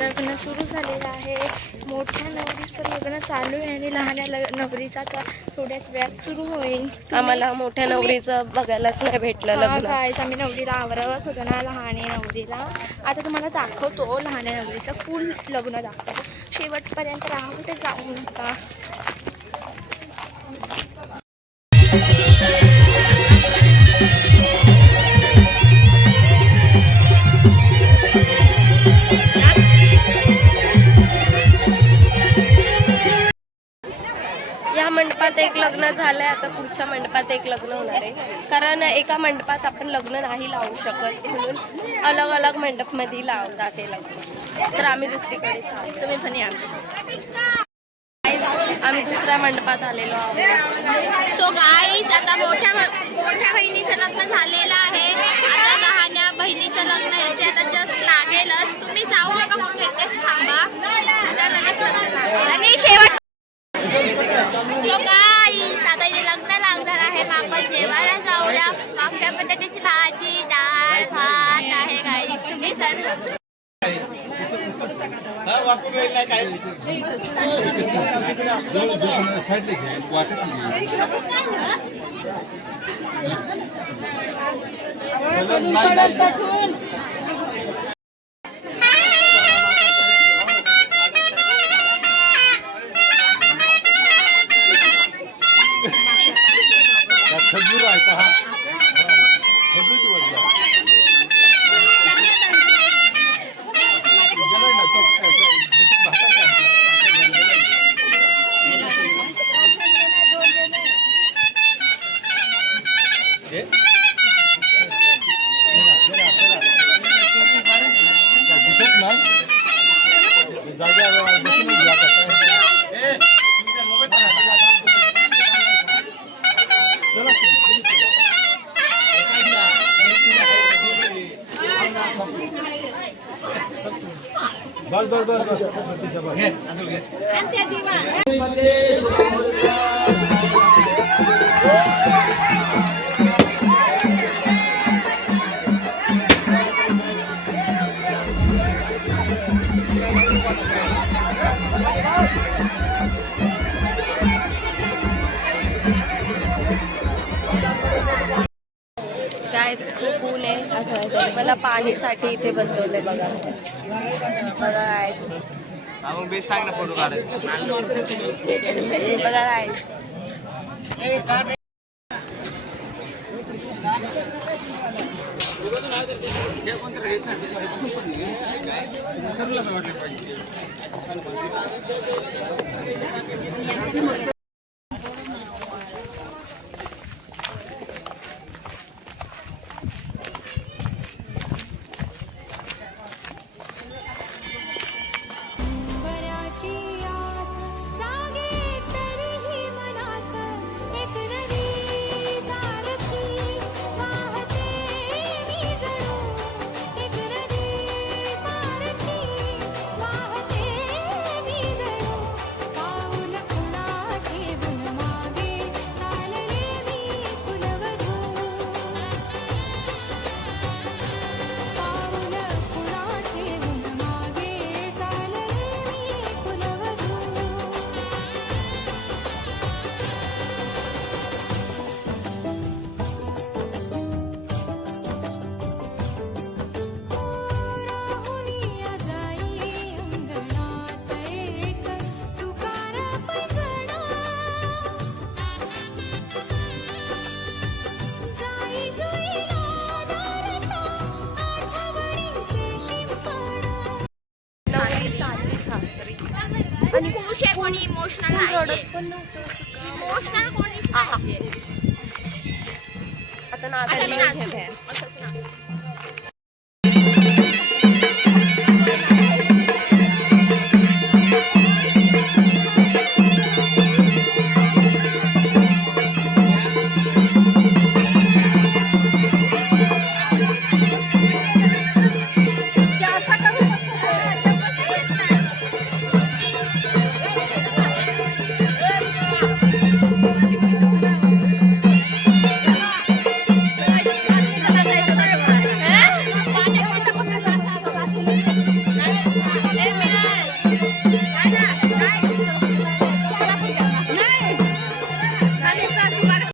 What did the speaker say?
लग्न सुरू झालेलं आहे. मोठ्या नवरीचं लग्न चालू आहे आणि लहान्या नवरीचा आता थोड्याच वेळात सुरू होईल. आम्हाला मोठ्या नवरीचं बघायलाच नाही भेटलं लग्न. गाईस आम्ही नवरीला आवरत होतो ना लहान्या नवरीला. आता तुम्हाला दाखवतो लहान्या नवरीचं फुल लग्न दाखवतो. शेवटपर्यंत राहा, कुठे जाऊ नका. या मंडपात एक लग्न झालंय, आता पुढच्या मंडपात एक लग्न होणार आहे. कारण एका मंडपात आपण लग्न नाही लावू शकत, म्हणून अलग अलग मंडप मध्ये लावतात हे लग्न. तर आम्ही दुसरीकडे चालू, तुम्ही पण या. आम्ही दुसऱ्या मंडपात आलेलो आहोत. सो गाईस आता मोठ्या बहिणीचं लग्न झालेलं आहे. आता लहान्या बहिणीचं लग्न इथे आता जस्ट लागेलच. तुम्ही जाऊ नका कुठे, तेच थांबा. आता लगेच लग्न लागेल आणि शेवट. सो गाईस आता इथे लग्न लागणार आहे. मग आपण जेवायला जाऊया. मागच्या बटाट्याची भाजी, डाळ, भात आहे गाईस. तुम्ही सर खजूर आहे का? खजूरची वडी आहे. बस बस बस बस घे अंदर घे. गाईस खूप ऊन आहे. मला पाणीसाठी इथे बसवलंय बघा. बघा गाईस, मग बेस सांग ना फोटो काढायचा. बघा गाईस. आणि कोणी इमोशनल आहे. इमोशनल कोणी आता नाचायला